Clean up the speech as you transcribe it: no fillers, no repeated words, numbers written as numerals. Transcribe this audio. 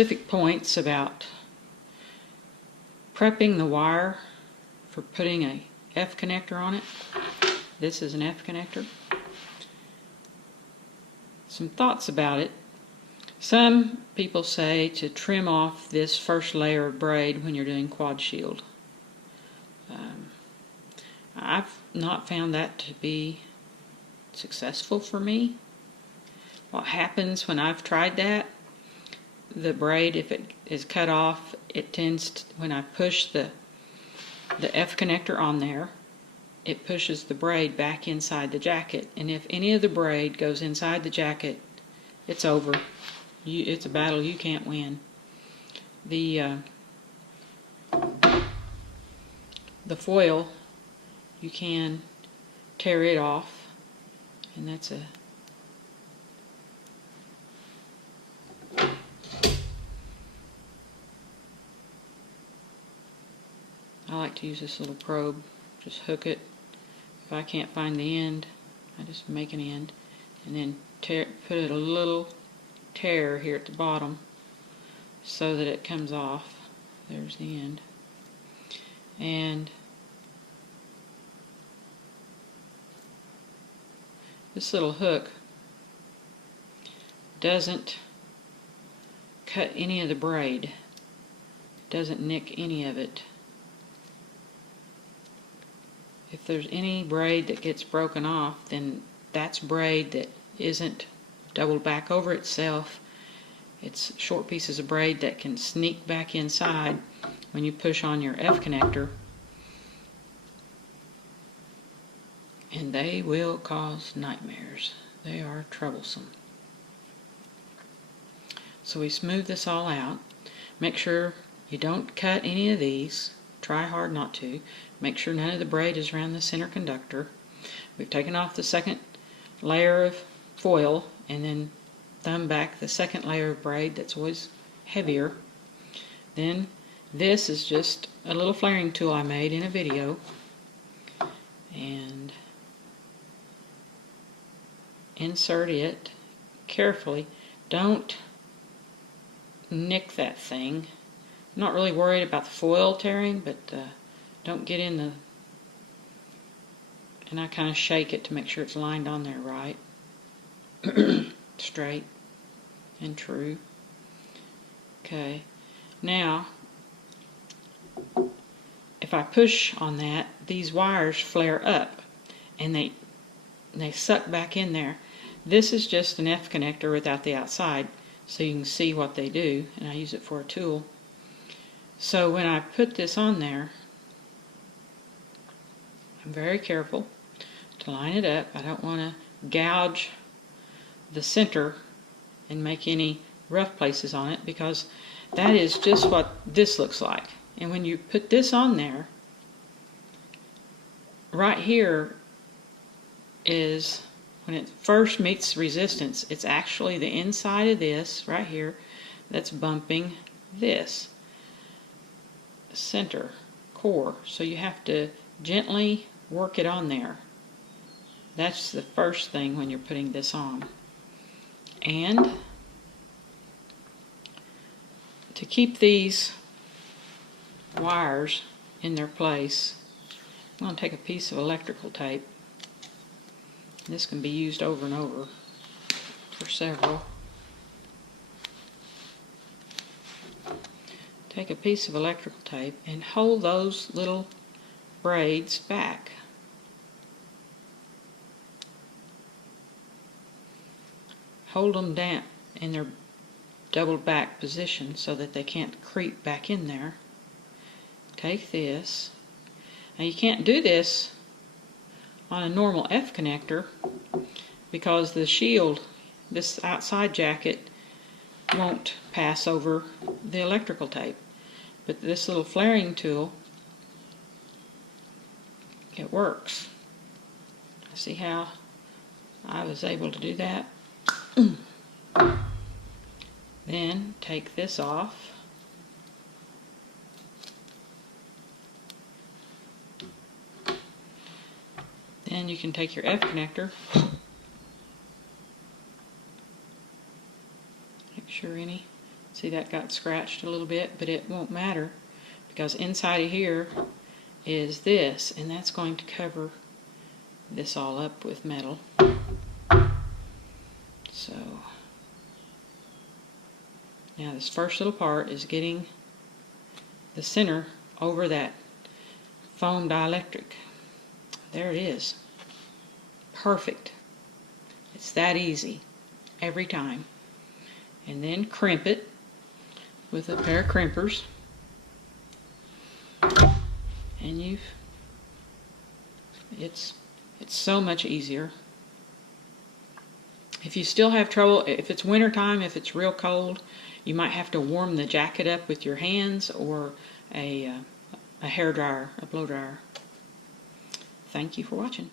specific points about prepping the wire for putting a F connector on it. This is an F connector. Some thoughts about it. Some people say to trim off this first layer of braid when you're doing quad shield. I've not found that to be successful for me. What happens when I've tried that, the braid, if it is cut off, it tends to, when I push the F connector on there, it pushes the braid back inside the jacket, and if any of the braid goes inside the jacket, it's over. It's a battle you can't win. The foil, you can tear it off, and that's a I like to use this little probe. Just hook it. If I can't find the end, I just make an end, and then put it a little tear here at the bottom so that it comes off. There's the end. And this little hook doesn't cut any of the braid. Doesn't nick any of it. If there's any braid that gets broken off, then that's braid that isn't doubled back over itself. It's short pieces of braid that can sneak back inside when you push on your F connector, and they will cause nightmares. They are troublesome. So we smooth this all out. Make sure you don't cut any of these. Try hard not to. Make sure none of the braid is around the center conductor. We've taken off the second layer of foil and then thumb back the second layer of braid that's always heavier. Then this is just a little flaring tool I made in a video, and insert it carefully. Don't nick that thing. I'm not really worried about the foil tearing, but don't get in the... And I kind of shake it to make sure it's lined on there right. Straight and true. Okay. Now, if I push on that, these wires flare up and they suck back in there. This is just an F connector without the outside, so you can see what they do, and I use it for a tool. So when I put this on there, I'm very careful to line it up. I don't want to gouge the center and make any rough places on it, because that is just what this looks like. And when you put this on there, right here is when it first meets resistance. It's actually the inside of this right here that's bumping this center core, so you have to gently work it on there. That's the first thing when you're putting this on. And to keep these wires in their place, I'm going to take a piece of electrical tape. This can be used over and over for several. Take a piece of electrical tape and hold those little braids back. Hold them down in their doubled back position so that they can't creep back in there. Take this. Now you can't do this on a normal F connector because the shield, this outside jacket, won't pass over the electrical tape. But this little flaring tool, it works. See how I was able to do that? Then take this off. Then you can take your F connector. Make sure any See, that got scratched a little bit, but it won't matter because inside of here is this, and that's going to cover this all up with metal. So now this first little part is getting the center over that foam dielectric. There it is. Perfect. It's that easy every time. And then crimp it with a pair of crimpers. And it's so much easier. If you still have trouble, if it's winter time, if it's real cold, you might have to warm the jacket up with your hands or a hair dryer, a blow dryer. Thank you for watching.